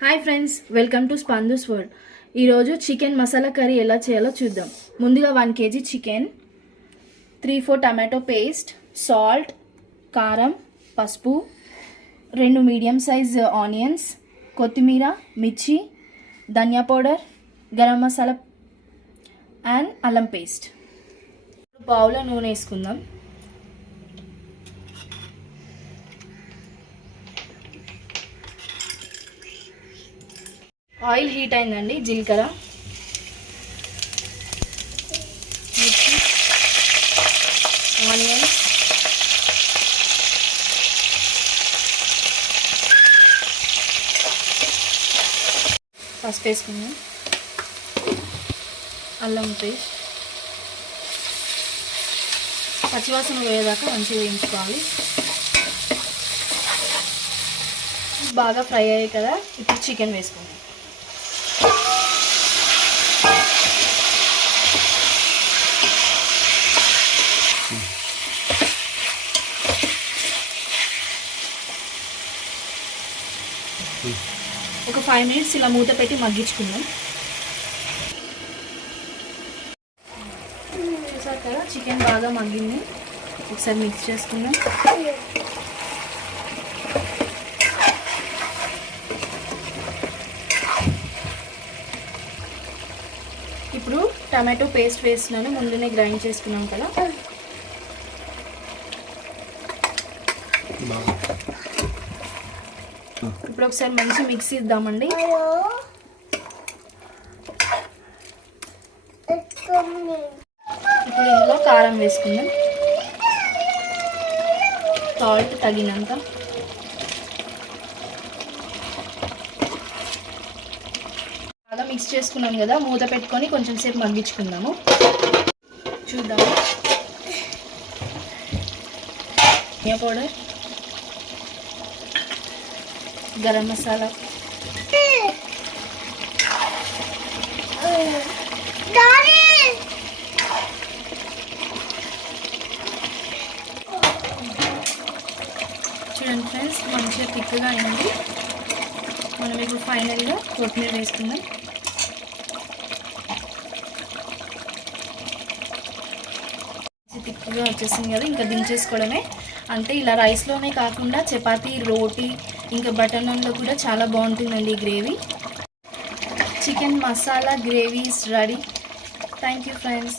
Hi friends welcome to Spandu's world ఈరోజు chicken masala curry ఎలా చేయాలో చూద్దాం. ముందుగా one KG chicken three four tomato paste salt కారం పసుపు రెండు మీడియం సైజ్ ఆనియన్స్ కొత్తిమీర మిర్చి ధనియా పౌడర్ గరం మసాలా అండ్ అల్లం పేస్ట్ బావులో నూనె వేసుకుందాం. ఆయిల్ హీట్ అయిందండి జీలకర్ర. మిర్చి ఆనియన్స్. పసుపు వేసుకుందాం. అల్లం పేస్ట్. పచ్చివాసన పోయేదాకా మంచిగా వేయించుకోవాలి. బాగా ఫ్రై అయ్యాయి కదా ఇప్పుడు చికెన్ వేసుకుందాం. ఒక ఫైవ్ మినిట్స్ ఇలా మూత పెట్టి మగ్గించుకుందాం. చూసారు కదా చికెన్ బాగా మగ్గింది. ఒకసారి మిక్స్ చేసుకుందాం. ఇప్పుడు టమాటో పేస్ట్ వేస్తున్నాను ముందునే గ్రైండ్ చేసుకున్నాం కదా. ఇప్పుడు ఒకసారి మంచి మిక్స్ ఇద్దామండి ఇప్పుడు ఇందులో కారం వేసుకుందాం. సాల్ట్ తగినంత. బాగా మిక్స్ చేసుకున్నాం కదా మూత పెట్టుకొని కొంచెం సేపు మగ్గించుకుందాము. చూద్దాము? ధనియా పౌడర్? గరం మసాలా చూడండి ఫ్రెండ్స్ మంచిగా థిక్గా అయింది. మనం ఇప్పుడు ఫైనల్గా కొత్తిమీర వేసుకుందాం. థిక్గా వచ్చేసింది కదా ఇంకా దించేసుకోవడమే. అంటే ఇలా రైస్లోనే కాకుండా చపాతీ రోటీ ఇంకా బటర్ నాన్లో కూడా చాలా బాగుంటుందండి ఈ gravy. Chicken masala gravy is ready thank you friends